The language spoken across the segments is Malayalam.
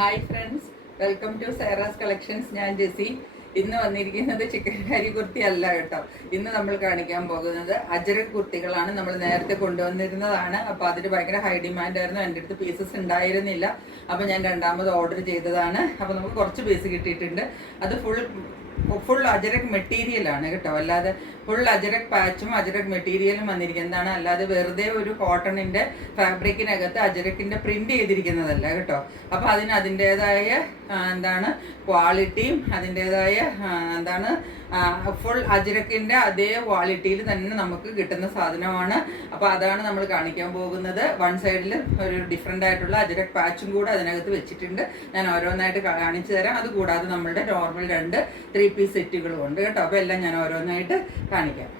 Hi friends, welcome to Saira's collections. ഞാൻ ജെസി. ഇന്ന് വന്നിരിക്കുന്നത് ചിക്കൻ കറി കുർത്തി അല്ല കേട്ടോ. ഇന്ന് നമ്മൾ കാണിക്കാൻ പോകുന്നത് അജരക് കുർത്തികളാണ്. നമ്മൾ നേരത്തെ കൊണ്ടുവന്നിരുന്നതാണ്. അപ്പോൾ അതിന് ഭയങ്കര ഹൈ ഡിമാൻഡ് ആയിരുന്നു. എൻ്റെ അടുത്ത് പീസസ് ഉണ്ടായിരുന്നില്ല. അപ്പോൾ ഞാൻ രണ്ടാമത് ഓർഡർ ചെയ്തതാണ്. അപ്പോൾ നമുക്ക് കുറച്ച് പീസ് കിട്ടിയിട്ടുണ്ട്. അത് ഫുൾ അജരക് മെറ്റീരിയലാണ് കേട്ടോ. അല്ലാതെ ഫുൾ അജരക് പാച്ചും അജരക് മെറ്റീരിയലും വന്നിരിക്കുന്നതാണ്. അല്ലാതെ വെറുതെ ഒരു കോട്ടണിൻ്റെ ഫാബ്രിക്കിനകത്ത് അജരക്കിൻ്റെ പ്രിന്റ് ചെയ്തിരിക്കുന്നതല്ല കേട്ടോ. അപ്പോൾ അതിൻ്റെതായ ക്വാളിറ്റിയും അതിൻ്റെതായ ഫുൾ അജരക്കിൻ്റെ അതേ ക്വാളിറ്റിയിൽ തന്നെ നമുക്ക് കിട്ടുന്ന സാധനമാണ്. അപ്പോൾ അതാണ് നമ്മൾ കാണിക്കാൻ പോകുന്നത്. വൺ സൈഡിൽ ഒരു ഡിഫറെൻ്റ് ആയിട്ടുള്ള അജരക് പാച്ചും കൂടെ അതിനകത്ത് വെച്ചിട്ടുണ്ട്. ഞാൻ ഓരോന്നായിട്ട് കാണിച്ചു തരാം. അതുകൂടാതെ നമ്മളുടെ നോർമൽ 2 3 പീസ് സെറ്റുകളും ഉണ്ട് കേട്ടോ. അപ്പോൾ എല്ലാം ഞാൻ ഓരോന്നായിട്ട് കാണിക്കാം.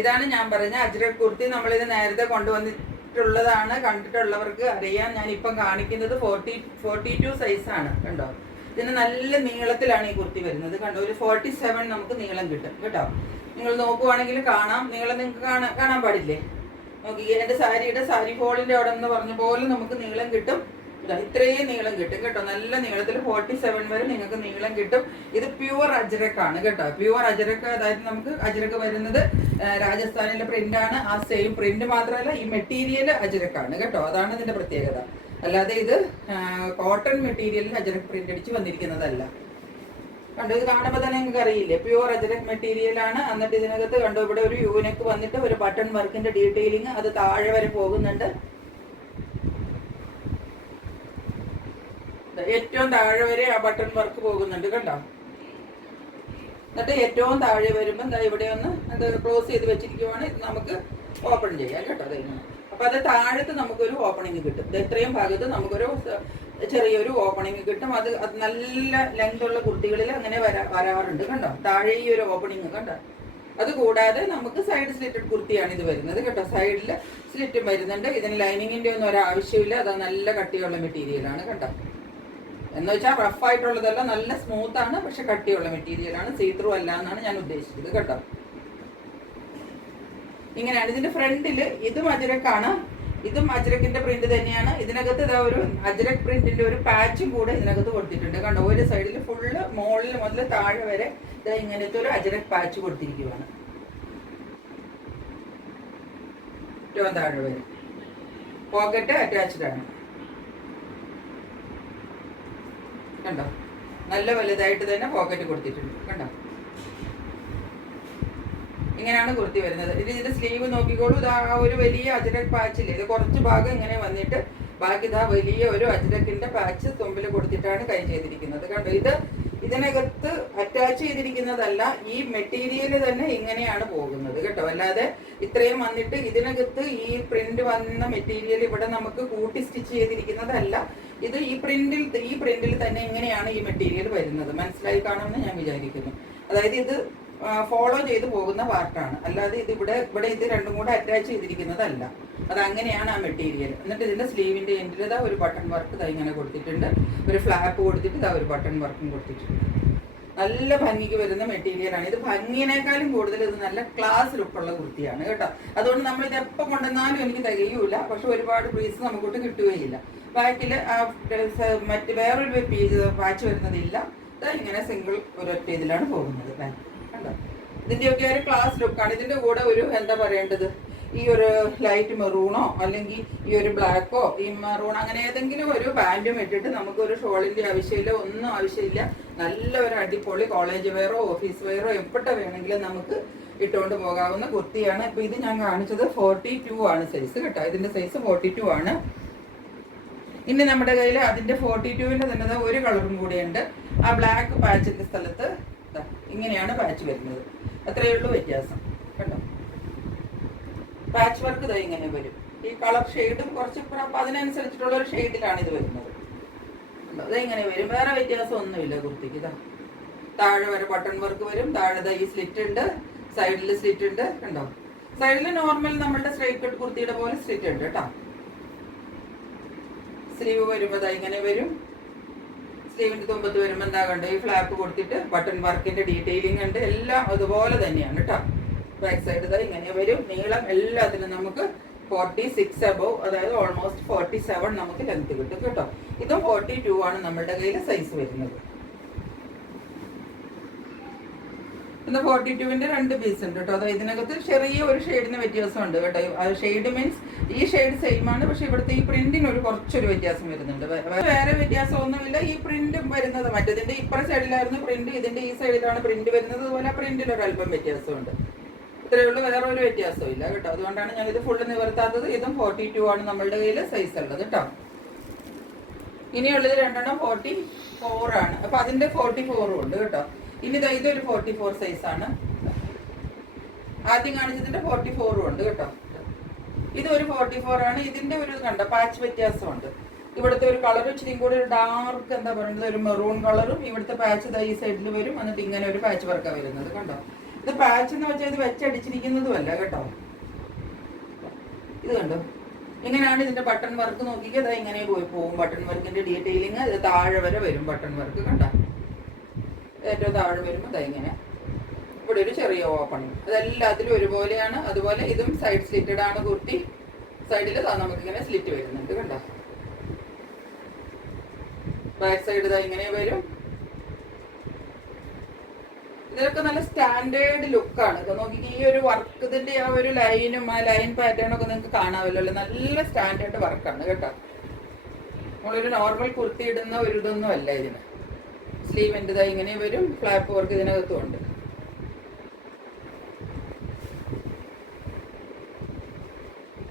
ഇതാണ് ഞാൻ പറഞ്ഞ അജ്രക് കുർത്തി. നമ്മളിത് നേരത്തെ കൊണ്ടുവന്നിട്ടുള്ളതാണ്. കണ്ടിട്ടുള്ളവർക്ക് അറിയാം. ഞാനിപ്പം കാണിക്കുന്നത് 42 സൈസാണ് കണ്ടോ. ഇതിന് നല്ല നീളത്തിലാണ് ഈ കുർത്തി വരുന്നത് കണ്ടോ. ഒരു 47 നമുക്ക് നീളം കിട്ടും കേട്ടോ. നിങ്ങൾ നോക്കുവാണെങ്കിൽ കാണാം. നീളം നിങ്ങൾക്ക് കാണാൻ പാടില്ലേ? നോക്കി, എൻ്റെ സാരി ഫോളിൻ്റെ അവിടെ എന്ന് പറഞ്ഞ പോലെ നമുക്ക് നീളം കിട്ടും. ഇത്രയും നീളം കിട്ടും കേട്ടോ. നല്ല നീളത്തിൽ 47 വരെ നിങ്ങൾക്ക് നീളം കിട്ടും. ഇത് പ്യുവർ അജരക്കാണ് കേട്ടോ. പ്യുവർ അജരക്ക്, അതായത് നമുക്ക് അജരക്ക് വരുന്നത് രാജസ്ഥാനിലെ പ്രിന്റാണ്. ആ സെയിം പ്രിന്റ് മാത്രമല്ല, ഈ മെറ്റീരിയൽ അജരക്കാണ് കേട്ടോ. അതാണ് ഇതിന്റെ പ്രത്യേകത. അല്ലാതെ ഇത് കോട്ടൺ മെറ്റീരിയലിൽ അജരക് പ്രിന്റ് അടിച്ച് വന്നിരിക്കുന്നതല്ല. കണ്ടോ, ഇത് കാണുമ്പോൾ തന്നെ നിങ്ങൾക്ക് അറിയില്ലേ, പ്യുവർ അജരക് മെറ്റീരിയൽ ആണ്. എന്നിട്ട് ഇതിനകത്ത് കണ്ടോ, ഇവിടെ ഒരു യൂനെക്ക് വന്നിട്ട് ഒരു ബട്ടൺ വർക്കിന്റെ ഡീറ്റെയിലിംഗ് അത് താഴെ വരെ പോകുന്നുണ്ട്. ഏറ്റവും താഴെ വരെ ആ ബട്ടൺ വർക്ക് പോകുന്നുണ്ട് കണ്ടോ. എന്നിട്ട് ഏറ്റവും താഴെ വരുമ്പോൾ ഇവിടെ ഒന്ന് ക്ലോസ് ചെയ്ത് വെച്ചിരിക്കുവാണ്. ഇത് നമുക്ക് ഓപ്പൺ ചെയ്യാം കേട്ടോ. അതെങ്ങനെ, അപ്പൊ അത് താഴത്ത് നമുക്കൊരു ഓപ്പണിങ് കിട്ടും. ഇത്രയും ഭാഗത്ത് നമുക്കൊരു ചെറിയൊരു ഓപ്പണിങ് കിട്ടും. അത് നല്ല ലെങ്ത് ഉള്ള കുർത്തികളിൽ അങ്ങനെ വരാറുണ്ട് കണ്ടോ. താഴെ ഈ ഒരു ഓപ്പണിങ് കണ്ടോ. അതുകൂടാതെ നമുക്ക് സൈഡ് സ്ലിറ്റഡ് കുർത്തിയാണ് ഇത് വരുന്നത് കേട്ടോ. സൈഡിൽ സ്ലിറ്റും വരുന്നുണ്ട്. ഇതിന് ലൈനിങ്ങിന്റെ ഒന്നും ഒരാവശ്യമില്ല. അത് നല്ല കട്ടിയുള്ള മെറ്റീരിയലാണ് കേട്ടോ. എന്ന് വെച്ചാൽ റഫ് ആയിട്ടുള്ളതല്ല, നല്ല സ്മൂത്ത് ആണ്, പക്ഷെ കട്ടിയുള്ള മെറ്റീരിയലാണ്. സീത്രൂ അല്ല എന്നാണ് ഞാൻ ഉദ്ദേശിച്ചത് കേട്ടോ. ഇങ്ങനെയാണ് ഇതിന്റെ ഫ്രണ്ടില്. ഇതും അജരക്കാണ്. ഇതും അജരക്കിന്റെ പ്രിന്റ് തന്നെയാണ്. ഇതിനകത്ത് ഇതാ ഒരു അജരക് പ്രിന്റിന്റെ ഒരു പാച്ചും കൂടെ ഇതിനകത്ത് കൊടുത്തിട്ടുണ്ട് കണ്ടോ. ഒരു സൈഡിൽ ഫുള്ള് മുകളിൽ മുതൽ താഴെ വരെ ഇതാ ഇങ്ങനത്തെ ഒരു അജരക് പാച്ച് കൊടുത്തിരിക്കുകയാണ്. ഏറ്റവും താഴെ വരെ പോക്കറ്റ് അറ്റാച്ച്ഡ് ആണ് കണ്ടോ. നല്ല വലുതായിട്ട് തന്നെ പോക്കറ്റ് കൊടുത്തിട്ടുണ്ട് കണ്ടോ. ഇങ്ങനെയാണ് കുർത്തി വരുന്നത്. ഇതിന്റെ സ്ലീവ് നോക്കിക്കോളൂ. ഇതാ ഒരു വലിയ അജരക് പാച്ചില്ലേ, ഇത് കുറച്ച് ഭാഗം ഇങ്ങനെ വന്നിട്ട് ബാക്കി ഇതാ വലിയ ഒരു അജരക്കിന്റെ പാച്ച് തുമ്പിൽ കൊടുത്തിട്ടാണ് കൈ ചെയ്തിരിക്കുന്നത് കണ്ടോ. ഇതിനകത്ത് അറ്റാച്ച് ചെയ്തിരിക്കുന്നതല്ല, ഈ മെറ്റീരിയൽ തന്നെ ഇങ്ങനെയാണ് പോകുന്നത് കേട്ടോ. അല്ലാതെ ഇത്രയും വന്നിട്ട് ഇതിനകത്ത് ഈ പ്രിന്റ് വന്ന മെറ്റീരിയൽ ഇവിടെ നമുക്ക് കൂട്ടി സ്റ്റിച്ച് ചെയ്തിരിക്കുന്നതല്ല. ഇത് ഈ പ്രിന്റിൽ തന്നെ ഇങ്ങനെയാണ് ഈ മെറ്റീരിയൽ വരുന്നത്. മനസ്സിലായി കാണുമെന്ന് ഞാൻ വിചാരിക്കുന്നു. അതായത് ഇത് ഫോളോ ചെയ്ത് പോകുന്ന പാർട്ടാണ്. അല്ലാതെ ഇത് ഇവിടെ ഇത് രണ്ടും കൂടെ അറ്റാച്ച് ചെയ്തിരിക്കുന്നതല്ല. അത് അങ്ങനെയാണ് ആ മെറ്റീരിയൽ. എന്നിട്ട് ഇതിന്റെ സ്ലീവിന്റെ എൻഡിൽ ഇതാ ഒരു ബട്ടൺ വർക്ക് ഇതാ ഇങ്ങനെ കൊടുത്തിട്ടുണ്ട്. ഒരു ഫ്ലാപ്പ് കൊടുത്തിട്ട് ഇതാ ഒരു ബട്ടൺ വർക്കും കൊടുത്തിട്ടുണ്ട്. നല്ല ഭംഗിക്ക് വരുന്ന മെറ്റീരിയലാണ്. ഇത് ഭംഗിയേക്കാളും കൂടുതൽ ഇത് നല്ല ക്ലാസ് ലുക്കുള്ള കുർത്തിയാണ് കേട്ടോ. അതുകൊണ്ട് നമ്മൾ ഇത് എപ്പോൾ കൊണ്ടുവന്നാലും എനിക്ക് തികയൂല. പക്ഷെ ഒരുപാട് പീസ് നമുക്കൊട്ട് കിട്ടുകയില്ല. ബാക്കിൽ മറ്റ് വേറൊരു പീസ് പാച്ച് വരുന്നതില്ല. ഇങ്ങനെ സിംഗിൾ ഒരൊറ്റ ഇതിലാണ് പോകുന്നത് ബാക്ക് കണ്ടോ. ഇതിൻ്റെയൊക്കെ ഒരു ക്ലാസ് ലുക്കാണ്. ഇതിൻ്റെ കൂടെ ഒരു എന്താ പറയേണ്ടത്, ഈ ഒരു ലൈറ്റ് മെറൂണോ അല്ലെങ്കിൽ ഈ ഒരു ബ്ലാക്കോ ഈ മെറൂൺ അങ്ങനെ ഏതെങ്കിലും ഒരു പാൻറ്റും ഇട്ടിട്ട് നമുക്കൊരു ഷോളിൻ്റെ ആവശ്യമില്ല, ഒന്നും ആവശ്യമില്ല. നല്ല ഒരു അടിപൊളി കോളേജ് വെയറോ ഓഫീസ് വെയറോ എപ്പോഴത്തെ വേണമെങ്കിലും നമുക്ക് ഇട്ടുകൊണ്ട് പോകാവുന്ന കുർത്തിയാണ്. ഇപ്പം ഇത് ഞാൻ കാണിച്ചത് 42 ആണ് സൈസ് കേട്ടോ. ഇതിൻ്റെ സൈസ് 42 ആണ്. ഇനി നമ്മുടെ കയ്യിൽ അതിൻ്റെ 42-ൻ്റെ തന്നെ ഒരു കളറും കൂടിയുണ്ട്. ആ ബ്ലാക്ക് പാച്ചിൻ്റെ സ്ഥലത്ത് ഇങ്ങനെയാണ് പാച്ച് വരുന്നത്. അത്രയേ ഉള്ളൂ വ്യത്യാസം കേട്ടോ. പാച്ച് വർക്ക് ഇതാ ഇങ്ങനെ വരും. ഈ കളർ ഷെയ്ഡും കുറച്ച് അപ്പം അതിനനുസരിച്ചിട്ടുള്ള ഒരു ഷെയ്ഡിലാണ് ഇത് വരുന്നത്. ഇങ്ങനെ വരും. വേറെ വ്യത്യാസം ഒന്നുമില്ല കുർത്തിക്ക്. ഇതാ താഴെ വരെ ബട്ടൺ വർക്ക് വരും. താഴെ ഈ സ്ലിറ്റ് ഉണ്ട്, സൈഡിൽ സ്ലിറ്റ് ഉണ്ട് കണ്ടോ. സൈഡിൽ നോർമൽ നമ്മളുടെ സ്ട്രൈറ്റ് കട്ട് കുർത്തിയുടെ പോലെ സ്ലിറ്റ് ഉണ്ട് കേട്ടോ. സ്ലീവ് വരുമ്പോൾ ഇങ്ങനെ വരും. സ്ലീവിന്റെ തുമ്പത്ത് വരുമ്പോൾ എന്താ കണ്ടോ, ഈ ഫ്ലാപ്പ് കൊടുത്തിട്ട് ബട്ടൺ വർക്കിന്റെ ഡീറ്റെയിലിംഗ് ഉണ്ട്. എല്ലാം അതുപോലെ തന്നെയാണ് കേട്ടോ. ബാക്ക് സൈഡ് ഇങ്ങനെ വരും. നീളം എല്ലാത്തിനും നമുക്ക് 46 അബവ്, അതായത് ഓൾമോസ്റ്റ് 47 നമുക്ക് ലെങ്ത് കിട്ടും കേട്ടോ. ഇതും 42 ആണ് നമ്മുടെ കയ്യിൽ സൈസ് വരുന്നത്. പിന്നെ 42-ന്റെ 2 പീസ് ഉണ്ട് കേട്ടോ. അതായത് ഇതിനകത്ത് ചെറിയ ഒരു ഷെയ്ഡിന് വ്യത്യാസമുണ്ട് കേട്ടോ. ഷെയ്ഡ് മീൻസ് ഈ ഷെയ്ഡ് സെയിം ആണ്, പക്ഷെ ഇവിടുത്തെ ഈ പ്രിന്റിന് കുറച്ചൊരു വ്യത്യാസം വരുന്നുണ്ട്. വേറെ വ്യത്യാസമൊന്നുമില്ല. ഈ പ്രിന്റും വരുന്നത് മറ്റേതിന്റെ ഇപ്പുറ സൈഡിലായിരുന്നു പ്രിന്റ്, ഇതിന്റെ ഈ സൈഡിലാണ് പ്രിന്റ് വരുന്നത്. അതുപോലെ പ്രിന്റിൽ ഒരല്പം വ്യത്യാസമുണ്ട്. ഇത്രയേ ഉള്ളൂ, വേറെ ഒരു വ്യത്യാസവും ഇല്ല കേട്ടോ. അതുകൊണ്ടാണ് ഞാൻ ഇത് ഫുള്ള് നിവർത്താത്തത്. ഇതും 42 ആണ് നമ്മളുടെ കയ്യിൽ സൈസ് ഉള്ളത് കേട്ടോ. ഇനിയുള്ളത് 2 44 ആണ്. അപ്പൊ അതിന്റെ 44 ഉണ്ട് കേട്ടോ. ഇനി ഇതൊരു 44 സൈസ് ആണ്. ആദ്യം കാണിച്ചതിന്റെ 44 ഉണ്ട് കേട്ടോ. ഇതൊരു 44 ആണ്. ഇതിന്റെ ഒരു കണ്ട പാച്ച് വ്യത്യാസമുണ്ട്. ഇവിടുത്തെ ഒരു കളർ ഇച്ചിരി കൂടി ഒരു ഡാർക്ക് എന്താ പറയുന്നത്, ഒരു മെറൂൺ കളറും ഇവിടുത്തെ പാച്ച് ഈ സൈഡിൽ വരും. എന്നിട്ട് ഇങ്ങനെ ഒരു പാച്ച് വർക്കാണ് വരുന്നത് കണ്ടോ. ഇത് പാച്ച് എന്ന് വെച്ചാൽ ഇത് വെച്ചടിച്ചിരിക്കുന്നതുമല്ല കേട്ടോ. ഇത് കണ്ടോ, ഇങ്ങനെയാണ് ഇതിന്റെ ബട്ടൺ വർക്ക്. നോക്കിക്കുക, അതാ ഇങ്ങനെ പോകും ബട്ടൺ വർക്കിന്റെ ഡീറ്റെയിലിങ്. ഇത് താഴെ വരെ വരും ബട്ടൺ വർക്ക് കണ്ടോ. ഏറ്റവും താഴെ വരുമ്പോൾ അതാ ഇങ്ങനെ ഇവിടെ ഒരു ചെറിയ ഓപ്പണിങ്. അതെല്ലാത്തിലും ഒരുപോലെയാണ്. അതുപോലെ ഇതും സൈഡ് സ്ലിറ്റഡ് ആണ് കുർത്തി. സൈഡിൽ നമുക്കിങ്ങനെ സ്ലിറ്റ് വരുന്നുണ്ട് കണ്ടോ. ബാക്ക് സൈഡ് ഇതാ ഇങ്ങനെ വരും. ഇതിലൊക്കെ നല്ല സ്റ്റാൻഡേർഡ് ലുക്കാണ്. നോക്കി ഈ ഒരു വർക്ക്, ഇതിന്റെ ആ ഒരു ലൈനും ആ ലൈൻ പാറ്റേണും ഒക്കെ നിങ്ങൾക്ക് കാണാമല്ലോ. നല്ല സ്റ്റാൻഡേർഡ് വർക്കാണ് കേട്ടോ. നമ്മളൊരു നോർമൽ കുർത്തി ഇടുന്ന ഒരു ഇതൊന്നും അല്ല ഇതിന്. സ്ലീവിൻ്റെ ഇതാ ഇങ്ങനെ വരും. ഫ്ലാപ്പ് വർക്ക് ഇതിനകത്തും ഉണ്ട്.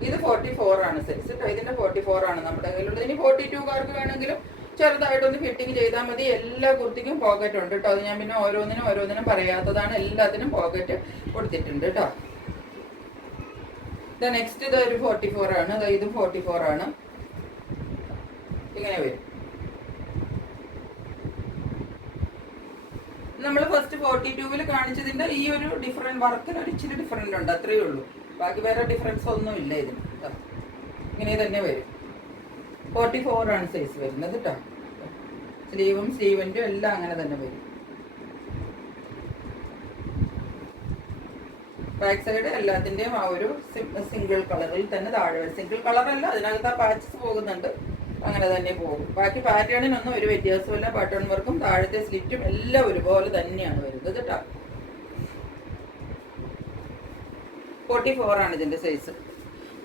ഇത് 44 ആണ് സൈസ് കേട്ടോ. ഇതിന്റെ 44 ആണ് നമ്മുടെ കയ്യിലുള്ളത്. ഇനി 42-കാർക്ക് വേണമെങ്കിലും ചെറുതായിട്ടൊന്ന് ഫിറ്റിങ് ചെയ്താൽ മതി. എല്ലാ കുർത്തിക്കും പോക്കറ്റ് ഉണ്ട് കേട്ടോ. അത് ഞാൻ പിന്നെ ഓരോന്നിനും പറയാത്തതാണ്. എല്ലാത്തിനും പോക്കറ്റ് കൊടുത്തിട്ടുണ്ട് കേട്ടോ. നെക്സ്റ്റ് ഇത് ഒരു 44 ആണ്. ഇതും 44 ആണ്. ഇങ്ങനെ വരും. നമ്മൾ ഫസ്റ്റ് 42-ൽ കാണിച്ചതിന്റെ ഈ ഒരു ഡിഫറെന്റ് വർക്കിന് ഒരു ഇച്ചിരി ഡിഫറെന്റ് ഉണ്ട്, അത്രയേ ഉള്ളൂ. ബാക്കി വേറെ ഡിഫറൻസ് ഒന്നും ഇല്ല ഇതിന്. ഇങ്ങനെ തന്നെ വരും. 44 ആണ് സൈസ് വരുന്നത് കേട്ടോ. സ്ലീവും സ്ലീവിൻ്റെ എല്ലാം അങ്ങനെ തന്നെ വരും. ബാക്ക് സൈഡ് എല്ലാത്തിൻ്റെയും ആ ഒരു സിംഗിൾ കളറിൽ തന്നെ താഴെ വരും. സിംഗിൾ കളറല്ല, അതിനകത്ത് ആ പാച്ചസ് പോകുന്നുണ്ട്, അങ്ങനെ തന്നെ പോകും. ബാക്കി പാറ്റേണിനൊന്നും ഒരു വ്യത്യാസമില്ല. ബട്ടൺ വർക്കും താഴത്തെ സ്ലിറ്റും എല്ലാം ഒരുപോലെ തന്നെയാണ് വരുന്നത് കേട്ടോ. 44 ആണ് ഇതിന്റെ സൈസ്.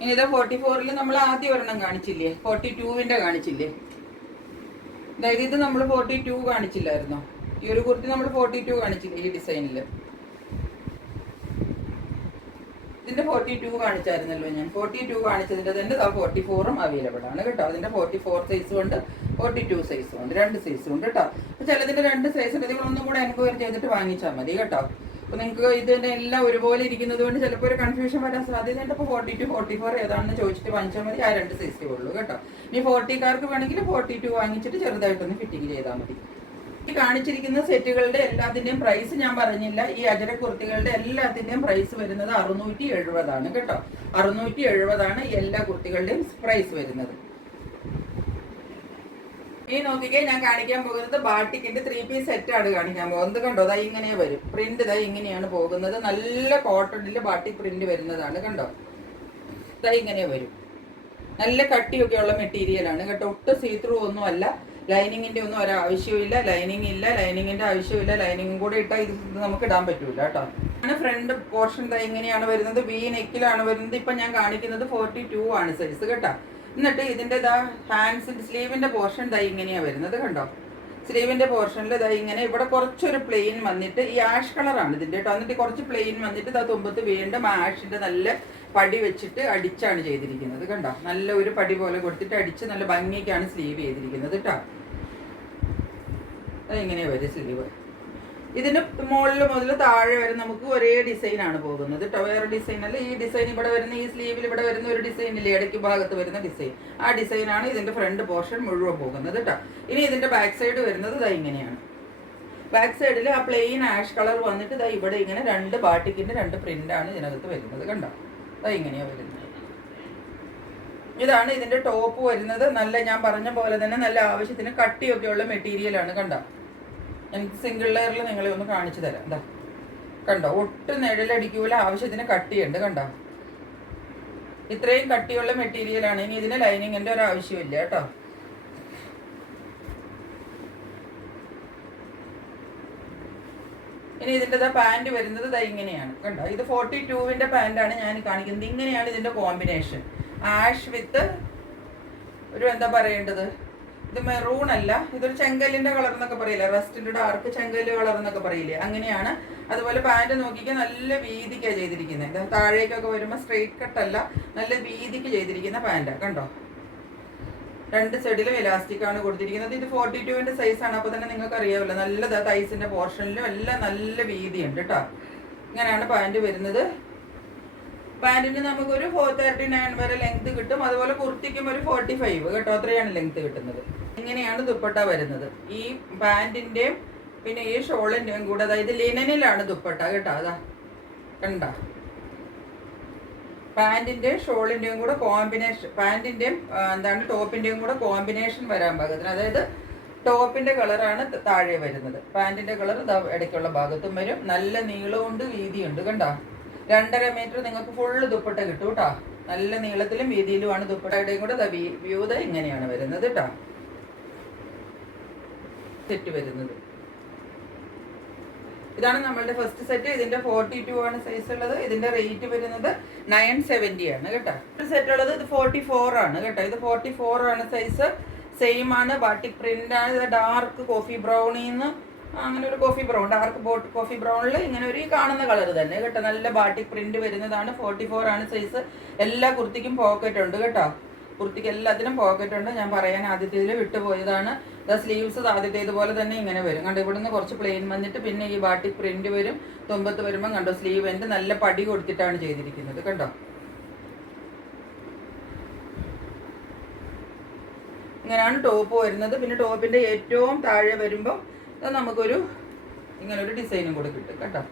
ഇനി ഇതാ 44-ൽ നമ്മൾ ആദ്യം ഒരെണ്ണം കാണിച്ചില്ലേ, 42-ന്റെ കാണിച്ചില്ലേ. അതായത് ഇത് നമ്മൾ 42 കാണിച്ചില്ലായിരുന്നോ? ഈ ഒരു കുർത്തി നമ്മൾ 42 കാണിച്ചില്ലേ ഈ ഡിസൈനിൽ. ഇതിന്റെ 42 കാണിച്ചായിരുന്നല്ലോ ഞാൻ. 42 കാണിച്ചതിന്റെ തന്നെ 44-ഉം അവൈലബിൾ ആണ് കേട്ടോ. അതിന്റെ 44 സൈസും ഉണ്ട്, 42 സൈസും ഉണ്ട്. 2 സൈസും ഉണ്ട് കേട്ടോ. അപ്പൊ ചിലതിന്റെ 2 സൈസ് നിങ്ങളൊന്നും കൂടെ എൻക്വയറി ചെയ്തിട്ട് വാങ്ങിച്ചാൽ മതി കേട്ടോ. അപ്പൊ നിങ്ങൾക്ക് ഇതിന്റെ എല്ലാം ഒരുപോലെ ഇരിക്കുന്നത് കൊണ്ട് ചിലപ്പോൾ ഒരു കൺഫ്യൂഷൻ വരാൻ സാധ്യതയുണ്ട്. അപ്പോൾ 42, 44 ഏതാണെന്ന് ചോദിച്ചിട്ട് വാങ്ങിച്ചാൽ മതി. ആ 2 സൈസേ ഉള്ളൂ കേട്ടോ. ഇനി 40-കാർക്ക് വേണമെങ്കിൽ 42 വാങ്ങിച്ചിട്ട് ചെറുതായിട്ടൊന്ന് ഫിറ്റിംഗ് ചെയ്താൽ മതി. ഈ കാണിച്ചിരിക്കുന്ന സെറ്റുകളുടെ എല്ലാത്തിന്റെയും പ്രൈസ് ഞാൻ പറഞ്ഞില്ല. ഈ അജര കുർത്തികളുടെ എല്ലാത്തിന്റെയും പ്രൈസ് വരുന്നത് 670 ആണ് കേട്ടോ. 670 ആണ് എല്ലാ കുർത്തികളുടെയും പ്രൈസ് വരുന്നത്. ഈ നോക്കിക്കേ, ഞാൻ കാണിക്കാൻ പോകുന്നത് ബാട്ടിക്കിന്റെ 3 പീസ് സെറ്റാണ് കാണിക്കാൻ പോകുന്നത്. കണ്ടോ, ഇതാ ഇങ്ങനെ വരും. പ്രിന്റ് ഇതാ ഇങ്ങനെയാണ് പോകുന്നത്. നല്ല കോട്ടണില് ബാട്ടിക് പ്രിന്റ് വരുന്നതാണ് കണ്ടോ. ഇതാ ഇങ്ങനെ വരും. നല്ല കട്ടിയൊക്കെ ഉള്ള മെറ്റീരിയലാണ് കേട്ടോ. ഒട്ടും സീത്രൂ ഒന്നും അല്ല. ലൈനിങ്ങിന്റെ ഒന്നും ഒരാവശ്യമില്ല. ലൈനിങ് ഇല്ല, ലൈനിങ്ങിന്റെ ആവശ്യമില്ല. ലൈനിങ്ങും കൂടെ ഇട്ടാൽ ഇത് നമുക്ക് ഇടാൻ പറ്റൂല കേട്ടോ. ഫ്രണ്ട് പോർഷൻ ഇതാ ഇങ്ങനെയാണ് വരുന്നത്. വി നെക്കിലാണ് വരുന്നത്. ഇപ്പൊ ഞാൻ കാണിക്കുന്നത് 42 ആണ് സൈസ് കേട്ടോ. എന്നിട്ട് ഇതിന്റെ ഹാൻഡ്സിന്റെ സ്ലീവിന്റെ പോർഷൻ ദാ ഇങ്ങനെയാ വരുന്നത് കണ്ടോ. സ്ലീവിന്റെ പോർഷനിൽ ദാ ഇങ്ങനെ ഇവിടെ കുറച്ചൊരു പ്ലെയിൻ വന്നിട്ട് ഈ ആഷ് കളറാണ് ഇതിന്റെ കേട്ടോ. എന്നിട്ട് കുറച്ച് പ്ലെയിൻ വന്നിട്ട് ദാ തുമ്പത്ത് വീണ്ടും ആഷിന്റെ നല്ല പടി വെച്ചിട്ട് അടിച്ചാണ് ചെയ്തിരിക്കുന്നത് കണ്ടോ. നല്ല ഒരു പടി പോലെ കൊടുത്തിട്ട് അടിച്ച് നല്ല ഭംഗിക്കാണ് സ്ലീവ് ചെയ്തിരിക്കുന്നത് കേട്ടോ. ഇങ്ങനെ വരും സ്ലീവ്. ഇതിന് മുകളിൽ മുതൽ താഴെ വരെ നമുക്ക് ഒരേ ഡിസൈൻ ആണ് പോകുന്നത് കേട്ടോ. വേറെ ഡിസൈൻ അല്ല. ഈ ഡിസൈൻ ഇവിടെ വരുന്ന ഈ സ്ലീവിൽ ഇവിടെ വരുന്ന ഒരു ഡിസൈൻ ഇല്ലേ, ഇടയ്ക്ക് ഭാഗത്ത് വരുന്ന ഡിസൈൻ, ആ ഡിസൈനാണ് ഇതിന്റെ ഫ്രണ്ട് പോർഷൻ മുഴുവൻ പോകുന്നത് കേട്ടോ. ഇനി ഇതിന്റെ ബാക്ക് സൈഡ് വരുന്നത് ഇതാ ഇങ്ങനെയാണ്. ബാക്ക് സൈഡിൽ ആ പ്ലെയിൻ ആഷ് കളർ വന്നിട്ട് ഇതാ ഇവിടെ ഇങ്ങനെ 2 ബാട്ടിക്കിന്റെ 2 പ്രിന്റ് ആണ് ഇതിനകത്ത് വരുന്നത് കണ്ടോ. ഇതാ ഇങ്ങനെയാ വരുന്നത്. ഇതാണ് ഇതിന്റെ ടോപ്പ് വരുന്നത്. നല്ല ഞാൻ പറഞ്ഞ പോലെ തന്നെ നല്ല ആവശ്യത്തിന് കട്ടിയൊക്കെ ഉള്ള മെറ്റീരിയലാണ് കണ്ടോ. എനിക്ക് സിംഗിൾ ലെയറിൽ നിങ്ങളെ ഒന്ന് കാണിച്ചു തരാം. എന്താ കണ്ടോ, ഒട്ടും നിഴലടിക്കൂല, ആവശ്യത്തിന് കട്ടിയുണ്ട് കണ്ടോ. ഇത്രയും കട്ടിയുള്ള മെറ്റീരിയലാണ്. ഇനി ഇതിന് ലൈനിങ്ങിന്റെ ഒരു ആവശ്യമില്ല കേട്ടോ. ഇനി ഇതിൻ്റെ പാൻറ് വരുന്നത് ഇങ്ങനെയാണ് കണ്ടോ. ഇത് 42-ന്റെ പാൻറ്റാണ് ഞാൻ കാണിക്കുന്നത്. ഇങ്ങനെയാണ് ഇതിന്റെ കോമ്പിനേഷൻ. ആഷ് വിത്ത് ഒരു എന്താ പറയേണ്ടത്, ഇത് മെറൂൺ അല്ല, ഇതൊരു ചെങ്കല്ലിന്റെ കളർ എന്നൊക്കെ പറയില്ലേ, റസ്റ്റിന്റെ ഡാർക്ക് ചെങ്കല്ല് കളർ എന്നൊക്കെ പറയില്ലേ, അങ്ങനെയാണ്. അതുപോലെ പാൻറ് നോക്കിക്കാൻ നല്ല വീതിക്കാണ് ചെയ്തിരിക്കുന്നത്. താഴേക്കൊക്കെ വരുമ്പോൾ സ്ട്രെയിറ്റ് കട്ടല്ല, നല്ല വീതിക്ക് ചെയ്തിരിക്കുന്ന പാൻറ്റാണ് കണ്ടോ. രണ്ട് സൈഡിലും ഇലാസ്റ്റിക് ആണ് കൊടുത്തിരിക്കുന്നത്. ഇത് 42-ന്റെ സൈസാണ്. അപ്പോൾ തന്നെ നിങ്ങൾക്ക് അറിയാമല്ലോ, നല്ല തൈസിന്റെ പോർഷനിലും എല്ലാം നല്ല വീതിയുണ്ട് കേട്ടോ. ഇങ്ങനെയാണ് പാൻറ് വരുന്നത്. പാൻറ്റിന് നമുക്കൊരു 439 വരെ ലെങ്ത് കിട്ടും. അതുപോലെ കുർത്തിക്കും ഒരു 45 കേട്ടോ, അത്രയാണ് ലെങ്ത് കിട്ടുന്നത്. ഇങ്ങനെയാണ് ദുപ്പട്ട വരുന്നത്. ഈ പാൻറ്റിൻ്റെയും പിന്നെ ഈ ഷോളിൻ്റെയും കൂടെ, അതായത് ലിനനിലാണ് ദുപ്പട്ട കേട്ടോ. അതാ കണ്ട, പാൻറ്റിൻ്റെയും ഷോളിൻ്റെയും കൂടെ കോമ്പിനേഷൻ, പാൻറ്റിൻ്റെയും ടോപ്പിൻ്റെയും കൂടെ കോമ്പിനേഷൻ വരാൻ പാകത്തിന്. അതായത് ടോപ്പിൻ്റെ കളറാണ് താഴെ വരുന്നത്, പാൻറ്റിൻ്റെ കളർ ഇടയ്ക്കുള്ള ഭാഗത്തും വരും. നല്ല നീളമുണ്ട്, വീതിയുണ്ട് കണ്ടോ. 2.5 മീറ്റർ നിങ്ങൾക്ക് ഫുള്ള് ദുപ്പട്ട കിട്ടും കേട്ടോ. നല്ല നീളത്തിലും വീതിയിലുമാണ് ദുപ്പട്ടയുടെയും കൂടെ വ്യൂ ഇങ്ങനെയാണ് വരുന്നത് കേട്ടോ. സെറ്റ് വരുന്നത് ഇതാണ് നമ്മളുടെ ഫസ്റ്റ് സെറ്റ്. ഇതിന്റെ 42 ആണ് സൈസ് ഉള്ളത്. ഇതിന്റെ റേറ്റ് വരുന്നത് 970 ആണ് കേട്ടോ. സെറ്റ് ഉള്ളത് ഇത് 44 ആണ് കേട്ടോ. ഇത് 44 ആണ് സൈസ്. സെയിം ആണ്, ബാട്ടിക് പ്രിന്റ് ആണ്. ഇത് ഡാർക്ക് കോഫി ബ്രൗണിന്ന് അങ്ങനെ ഒരു കോഫി ബ്രൗൺ, ഡാർക്ക് കോഫി ബ്രൗണിൽ ഇങ്ങനെ ഒരു കാണുന്ന കളർ തന്നെ കേട്ടോ. നല്ല ബാട്ടിക് പ്രിന്റ് വരുന്നതാണ്. 44 ആണ് സൈസ്. എല്ലാ കുർത്തിക്കും പോക്കറ്റ് ഉണ്ട് കേട്ടോ. കുർത്തിക്ക് എല്ലാത്തിനും പോക്കറ്റ് ഉണ്ട്. ഞാൻ പറയാൻ ആദ്യത്തേതിൽ വിട്ടുപോയതാണ്. സ്ലീവ്സ് ആദ്യത്തേതുപോലെ തന്നെ ഇങ്ങനെ വരും കണ്ടോ. ഇവിടുന്ന് കുറച്ച് പ്ലെയിൻ വന്നിട്ട് പിന്നെ ഈ ബാട്ടിക് പ്രിന്റ് വരും. തുമ്പത്ത് വരുമ്പോൾ കണ്ടോ, സ്ലീവ് എൻ്റെ നല്ല പടി കൊടുത്തിട്ടാണ് ചെയ്തിരിക്കുന്നത് കണ്ടോ. ഇങ്ങനെയാണ് ടോപ്പ് വരുന്നത്. പിന്നെ ടോപ്പിന്റെ ഏറ്റവും താഴെ വരുമ്പോൾ നമുക്കൊരു ഇങ്ങനൊരു ഡിസൈനും കൂടെ കിട്ടും കേട്ടോ.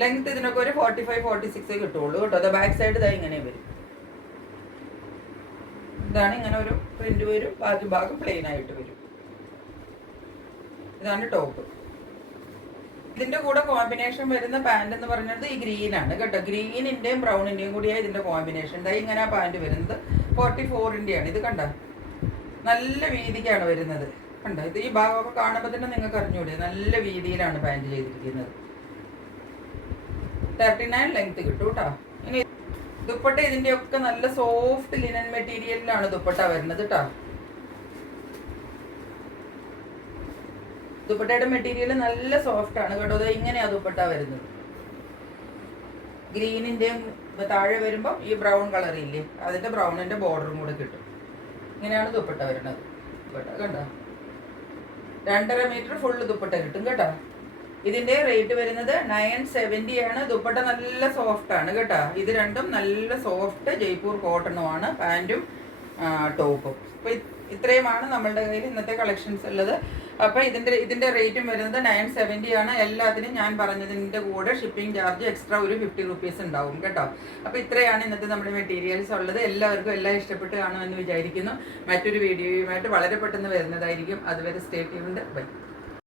ലെങ്ത് ഇതിനൊക്കെ ഒരു 45-46 കിട്ടുള്ളൂ കേട്ടോ. അത് ബാക്ക് സൈഡ് ഇങ്ങനെ വരും. ഇതാണ് ഇങ്ങനെ ഒരു പ്രിന്റ് വരും. ബാക്കി ഭാഗം പ്ലെയിൻ ആയിട്ട് വരും. ഇതാണ് ടോപ്പ്. ഇതിന്റെ കൂടെ കോമ്പിനേഷൻ വരുന്ന പാൻറ് എന്ന് പറയുന്നത് ഈ ഗ്രീൻ ആണ് കേട്ടോ. ഗ്രീനിന്റെയും ബ്രൗണിന്റെയും കൂടിയാണ് ഇതിന്റെ കോമ്പിനേഷൻ. ഇങ്ങനെ ആ പാൻറ് വരുന്നത് 44-ന്റെ ആണ്. ഇത് കണ്ട നല്ല വീതിക്കാണ് വരുന്നത് കണ്ടോ. ഇത് ഈ ഭാഗമൊക്കെ കാണുമ്പോൾ തന്നെ നിങ്ങൾക്ക് അറിഞ്ഞൂടെ, നല്ല വീതിയിലാണ് പാൻറ് ചെയ്തിരിക്കുന്നത്. 39 ലെങ്ത് കിട്ടും കേട്ടോ. ഇനി ദുപ്പട്ട ഇതിന്റെ ഒക്കെ നല്ല സോഫ്റ്റ് ലിനൻ മെറ്റീരിയലിലാണ് ദുപ്പട്ട വരുന്നത് കേട്ടോ. ദുപ്പട്ടയുടെ മെറ്റീരിയൽ നല്ല സോഫ്റ്റ് ആണ് കേട്ടോ. അത് ഇങ്ങനെയാ ദുപ്പട്ട വരുന്നത്. ഗ്രീനിന്റെയും താഴെ വരുമ്പോൾ ഈ ബ്രൗൺ കളർ ഇല്ലേ, അതിന്റെ ബ്രൗണിന്റെ ബോർഡറും കൂടെ കിട്ടും. ഇങ്ങനെയാണ് ദുപ്പട്ട വരുന്നത്. ദുപ്പട്ട കണ്ടോ, 2.5 മീറ്റർ ഫുള്ള് ദുപ്പട്ട കിട്ടും കേട്ടോ. ഇതിന്റെ റേറ്റ് വരുന്നത് 970 ആണ്. ദുപ്പട്ട നല്ല സോഫ്റ്റ് ആണ് കേട്ടോ. ഇത് രണ്ടും നല്ല സോഫ്റ്റ് ജയ്പൂർ കോട്ടണുമാണ്, പാൻറ്റും ടോപ്പും. അപ്പൊ ഇത്രയുമാണ് നമ്മളുടെ കയ്യിൽ ഇന്നത്തെ കളക്ഷൻസ് ഉള്ളത്. അപ്പോൾ ഇതിന്റെ റേറ്റും വരുന്നത് 970 ആണ്. എല്ലാത്തിനും ഞാൻ പറഞ്ഞതിൻ്റെ കൂടെ ഷിപ്പിംഗ് ചാർജ് എക്സ്ട്രാ ഒരു 50 റുപ്പീസ് ഉണ്ടാവും കേട്ടോ. അപ്പോൾ ഇത്രയാണ് ഇന്നത്തെ നമ്മുടെ മെറ്റീരിയൽസ് ഉള്ളത്. എല്ലാവർക്കും എല്ലാം ഇഷ്ടപ്പെട്ട് കാണുമെന്ന് വിചാരിക്കുന്നു. മറ്റൊരു വീഡിയോയുമായിട്ട് വളരെ പെട്ടെന്ന് വരുന്നതായിരിക്കും. അതുവരെ സ്റ്റേ ട്യൂൺഡ്. ബൈ.